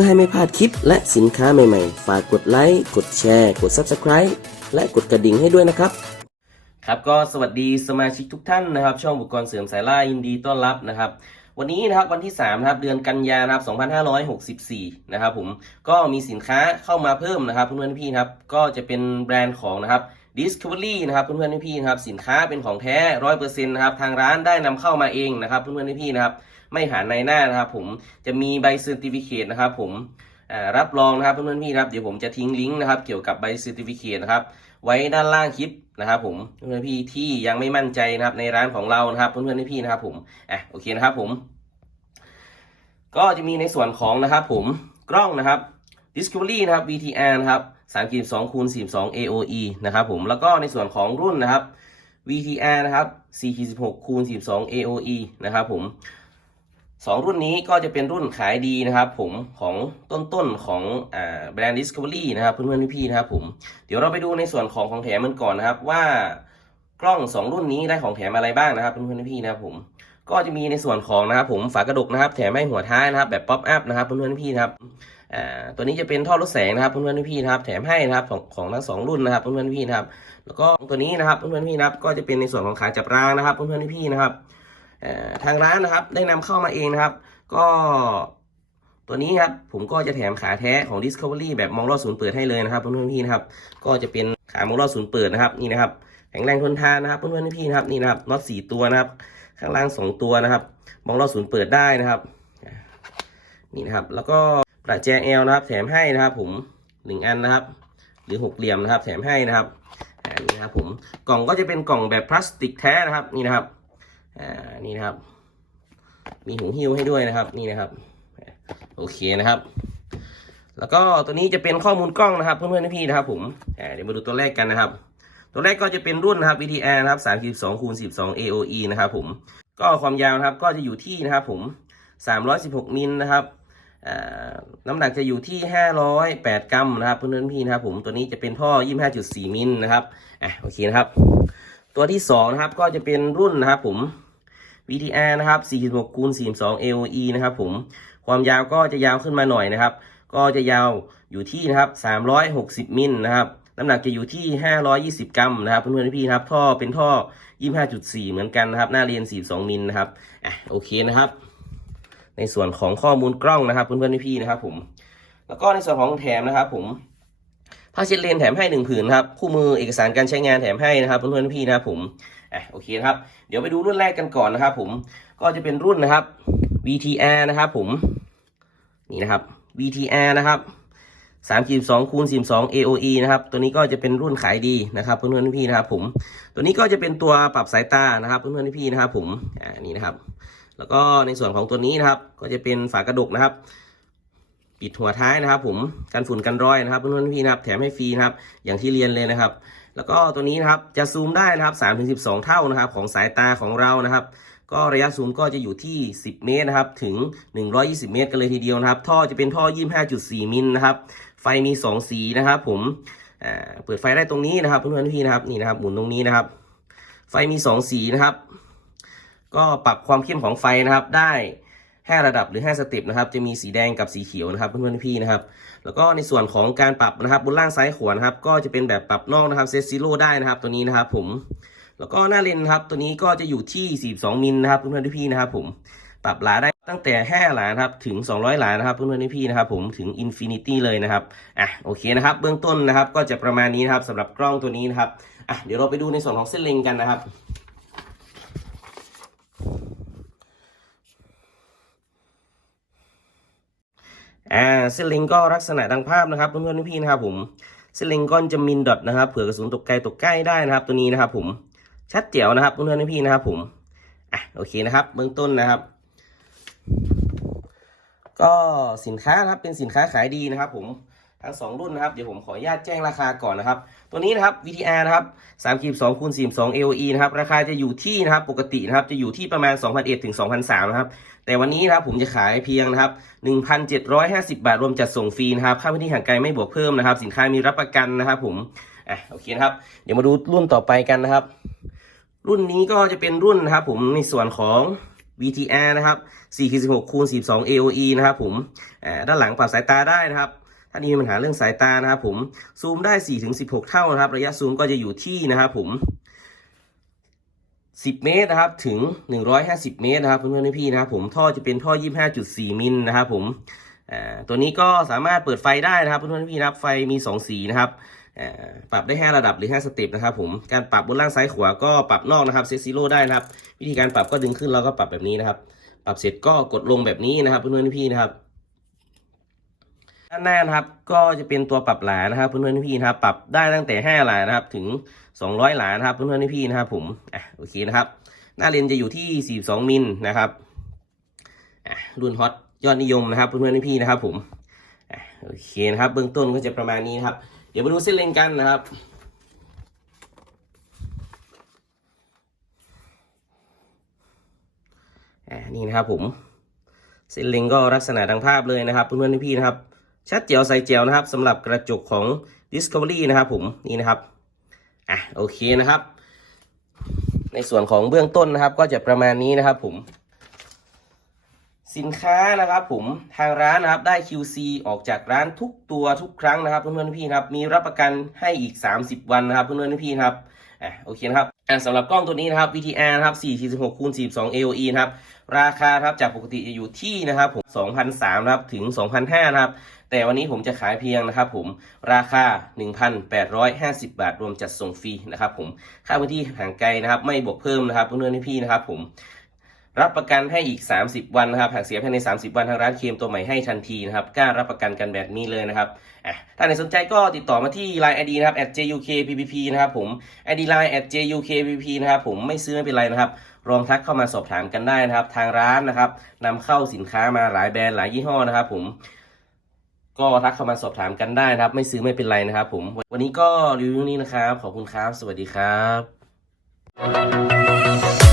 พื่อให้ไม่พลาดคลิปและสินค้าใหม่ๆ ฝากกดไลค์ กดแชร์ กด Subscribe และกดกระดิ่งให้ด้วยนะครับ ครับก็สวัสดีสมาชิกทุกท่านนะครับ ช่องอุปกรณ์เสริมสายล่ายินดีต้อนรับนะครับ วันนี้นะครับวันที่3นะครับเดือนกันยานะครับ2564 นะครับผมก็มีสินค้าเข้ามาเพิ่มนะครับเพื่อนๆพี่ครับก็จะเป็นแบรนด์ของนะครับ Discovery นะครับเพื่อนๆพี่ๆนะครับสินค้าเป็นของแท้ร้อยเปอร์เซ็นต์นะครับทางร้านได้นำเข้ามาเองนะครับเพื่อนๆพี่ๆนะครับไม่หาในหน้านะครับผมจะมีใบเซอร์ติฟิเคตนะครับผมรับรองนะครับเพื่อนๆพี่ครับเดี๋ยวผมจะทิ้งลิงก์นะครับเกี่ยวกับใบเซอร์ติฟิเคตนะครับไว้ด้านล่างคลิปนะครับผมเพื่อนๆพี่ที่ยังไม่มั่นใจนะครับในร้านของเรานะครับเพื่อนๆพี่นะครับผมอะโอเคนะครับผม ก็จะมีในส่วนของนะครับผมกล้องนะครับ Discovery นะครับ VTR นะครับ3.2คูณ42 AOE นะครับผมแล้วก็ในส่วนของรุ่นนะครับ VTR นะครับ4.16คูณ42 AOE นะครับผมสองรุ่นนี้ก็จะเป็นรุ่นขายดีนะครับผมของต้นๆของแบรนด์ Discovery นะครับเพื่อนๆพี่ๆนะครับผมเดี๋ยวเราไปดูในส่วนของของแถมมันก่อนนะครับว่ากล้องสองรุ่นนี้ได้ของแถมอะไรบ้างนะครับเพื่อนๆพี่ๆนะครับผมก็จะมีในส่วนของนะครับผมฝากระดกนะครับแถมให้หัวท้ายนะครับแบบป๊อปอัพนะครับเพื่อนๆพี่ๆนะครับ อ่าตัวนี้จะเป็นท่อรถแสงนะครับเพื่อนๆพี่ๆนะครับแถมให้นะครับของของทั้งสองรุ่นนะครับเพื่อนๆพี่ๆนะครับ แล้วก็ตัวนี้นะครับเพื่อนๆพี่ๆนะครับก็จะเป็นในส่วนของขาจับรางนะครับเพื่อนๆพี่ๆนะครับทางร้านนะครับได้นำเข้ามาเองนะครับ ก็ตัวนี้ครับผมก็จะแถมขาแท้ของ Discovery แบบมองรอดศูนย์เปิดให้เลยนะครับเพื่อนๆพี่ๆนะครับก็จะเป็นขามองรอดศูนย์เปิดนะครับนี่นะครับแข็งแรงทนทานนะครับเพื่อนๆพี่ๆนะครับนี่นะครับน็อตสี่ตัวนะครับ ข้างล่างสองตัวนะครับ มองรอบศูนย์เปิดได้นะครับนี่นะครับ แล้วก็ ประแจเอลนะครับ แถมให้นะครับ ผมหนึ่งอันนะครับ หรือหกเหลี่ยมนะครับ แถมให้นะครับอ่านี่นะครับผมกล่องก็จะเป็นกล่องแบบพลาสติกแท้นะครับนี่นะครับอ่านี่นะครับ มีหูหิ้วให้ด้วยนะครับนี่นะครับ โอเคนะครับ แล้วก็ตัวนี้จะเป็นข้อมูลกล้องนะครับ เพื่อนๆพี่ๆนะครับ ผมเดี๋ยวมาดูตัวแรกกันนะครับ ตัวแรกก็จะเป็นรุ่นนะครับ VTR นะครับ32คูณ12 AOE นะครับ ผมก็ความยาวนะครับก็จะอยู่ที่นะครับ ผม316มิลนะครับ น้ำหนักจะอยู่ที่ 508 กรัมนะครับเพื่อนๆพี่นะครับผมตัวนี้จะเป็นท่อ 25.4 มิลนะครับอะโอเคนะครับ ตัวที่2นะครับก็จะเป็นรุ่นนะครับผม VTR นะครับ 46คูณ42 AOE นะครับผมความยาวก็จะยาวขึ้นมาหน่อยนะครับ ก็จะยาวอยู่ที่นะครับ 360 มิลนะครับน้ำหนักจะอยู่ที่ 520 กรัมนะครับเพื่อนๆพี่นะครับท่อเป็นท่อ 25.4 เหมือนกันนะครับ หน้าเรียน 42 มิลนะครับอะโอเคนะครับ ในส่วนของข้อมูลกล้องนะครับเพื่อนๆพี่ๆนะครับผมแล้วก็ในส่วนของแถมนะครับ ผมผ้าเช็ดเลนแถมให้หนึ่งผืนครับคู่มือเอกสารการใช้งานแถมให้นะครับเพื่อนๆพี่ๆนะครับผมอะโอเคนะครับ เดี๋ยวไปดูรุ่นแรกกันก่อนนะครับ ผมก็จะเป็นรุ่นนะครับ VTR นะครับ ผมนี่นะครับ VTR นะครับ32คูณ42 AOE นะครับ ตัวนี้ก็จะเป็นรุ่นขายดีนะครับเพื่อนๆพี่ๆนะครับ ผม ตัวนี้ก็จะเป็นตัวปรับสายตานะครับเพื่อนๆพี่นะครับ ผมอ่านี่นะครับ แล้วก็ในส่วนของตัวนี้นะครับ ก็จะเป็นฝากระดกนะครับ ปิดหัวท้ายนะครับ ผมกันฝุ่นกันรอยนะครับเพื่อนๆพี่นะครับ แถมให้ฟรีนะครับ อย่างที่เรียนเลยนะครับ แล้วก็ตัวนี้นะครับจะซูมได้นะครับ3-12เท่านะครับ ของสายตาของเรานะครับ ก็ระยะซูมก็จะอยู่ที่ 10 เมตรนะครับ ถึง 120 เมตร กันเลยทีเดียวนะครับ ท่อจะเป็นท่อ 25.4 มิลนะครับ ไฟมี 2 สีนะครับ ผมเปิดไฟได้ตรงนี้นะครับเพื่อนๆพี่นะครับนี่นะครับหมุนตรงนี้นะครับ ไฟมี 2 สีนะครับ ก็ปรับความเข้มของไฟนะครับได้5ระดับหรือ 5 สเต็ปนะครับ จะมีสีแดงกับสีเขียวนะครับเพื่อนๆพี่นะครับ แล้วก็ในส่วนของการปรับนะครับบนล่างซ้ายขวานะครับ ก็จะเป็นแบบปรับนอกนะครับเซตซิโร่ได้นะครับ ตัวนี้นะครับ ผม แล้วก็หน้าเลนครับ ตัวนี้ก็จะอยู่ที่ 42 มิลนะครับเพื่อนๆพี่นะครับผม ปรับหลาได้ตั้งแต่ 5 หลานะครับถึง 200 หลานะครับเพื่อนๆพี่นะครับ ผมถึงอินฟินิตี้เลยนะครับ อะโอเคนะครับ เบื้องต้นนะครับ ก็จะประมาณนี้นะครับสำหรับกล้องตัวนี้นะครับ อะเดี๋ยวเราไปดูในส่วนของเส้นเลนกันนะครับ อ่าเส้นเลนก็ลักษณะดังภาพนะครับเพื่อนๆพี่ๆนะครับผมเส้นเลนก็จะมินดอทนะครับเผื่อกระสุนตกไกลตกใกล้ได้นะครับ ตัวนี้นะครับผมชัดเจ๋วนะครับเพื่อนๆพี่ๆนะครับผมอะโอเคนะครับ เบื้องต้นนะครับ ก็สินค้านะครับเป็นสินค้าขายดีนะครับ ผม ทั้งสองรุ่นนะครับ เดี๋ยวผมขออนุญาตแจ้งราคาก่อนนะครับ ตัวนี้นะครับ VTR นะครับ3 2คูณ42 AOE นะครับ ราคาจะอยู่ที่นะครับ ปกตินะครับ จะอยู่ที่ประมาณ 2,001ถึง2,003นะครับ แต่วันนี้นะครับผมจะขายเพียงนะครับ 1,750 บาท รวมจัดส่งฟรีนะครับ ค่าพื้นที่ห่างไกลไม่บวกเพิ่มนะครับ สินค้ามีรับประกันนะครับผม อะ โอเคนะครับ เดี๋ยวมาดูรุ่นต่อไปกันนะครับ รุ่นนี้ก็จะเป็นรุ่นนะครับ ผม ในส่วนของ VTR นะครับ4 16คูณ42 AOE นะครับผม อ่า ด้านหลังปรับสายตาได้นะครับ ถ้ามีปัญหาเรื่องสายตานะครับผมซูมได้4ถึง16 เท่านะครับ ระยะซูมก็จะอยู่ที่นะครับผม10 เมตรนะครับถึง 150 เมตรนะครับเพื่อนๆพี่นะครับผมท่อจะเป็นท่อ 25.4 มิลนะครับผมตัวนี้ก็สามารถเปิดไฟได้นะครับเพื่อนๆพี่นะครับไฟมี 2 สีนะครับปรับได้ 5 ระดับหรือ 5 สเต็ปนะครับผมการปรับบนล่างซ้ายขวาก็ปรับนอกนะครับเซตซีโร่ได้นะครับ วิธีการปรับก็ดึงขึ้นแล้วก็ปรับแบบนี้นะครับ ปรับเสร็จก็กดลงแบบนี้นะครับเพื่อนๆพี่นะครับ ด้านหน้านะครับก็จะเป็นตัวปรับหลานะครับเพื่อนๆพี่ๆนะครับปรับได้ตั้งแต่ 5 หลานะครับถึง 200 หลานะครับเพื่อนๆพี่ๆนะครับผมอะโอเคนะครับ หน้าเลนจะอยู่ที่ 42 มิลนะครับอะรุ่นฮอตยอดนิยมนะครับเพื่อนๆพี่ๆนะครับผมอะโอเคนะครับเบื้องต้นก็จะประมาณนี้นะครับ เดี๋ยวมาดูเส้นเลนกันนะครับอ่านี่นะครับผมเส้นเล็งก็ลักษณะดังภาพเลยนะครับเพื่อนๆพี่นะครับ ชัดเจ๋วใส่เจ๋วนะครับสำหรับกระจกของ Discovery นะครับผมนี่นะครับอะโอเคนะครับ ในส่วนของเบื้องต้นนะครับ ก็จะประมาณนี้นะครับผม สินค้านะครับผมทางร้านนะครับได้ QC ออกจากร้านทุกตัวทุกครั้งนะครับเพื่อนๆพี่ๆนะครับมีรับประกันให้อีก 30 วันนะครับเพื่อนๆพี่ๆนะครับอะโอเคนะครับ สำหรับกล้องตัวนี้นะครับ VTR นะครับ446คูณ42 AOE นะครับ ราคาครับจากปกติจะอยู่ที่นะครับผม2,003นะครับถึง2,005นะครับ แต่วันนี้ผมจะขายเพียงนะครับผมราคา 1,850 บาท รวมจัดส่งฟรีนะครับผมค่าพื้นที่ห่างไกลนะครับ ไม่บวกเพิ่มนะครับเพื่อนๆพี่นะครับผม รับประกันให้อีก 30 วันนะครับ หากเสียภายใน 30 วันทางร้านเคลมตัวใหม่ให้ทันทีนะครับกล้ารับประกันกันแบบนี้เลยนะครับอะถ้าไหนสนใจก็ติดต่อมาที่ Line ID นะครับ @jukppp นะครับผม ID Line @jukppp นะครับผมไม่ซื้อไม่เป็นไรนะครับลองทักเข้ามาสอบถามกันได้นะครับ ทางร้านนะครับนำเข้าสินค้ามาหลายแบรนด์หลายยี่ห้อนะครับ ผม ก็ทักเข้ามาสอบถามกันได้นะครับ ไม่ซื้อไม่เป็นไรนะครับ ผม วันนี้ก็รีวิวนี้นะครับ ขอบคุณครับ สวัสดีครับ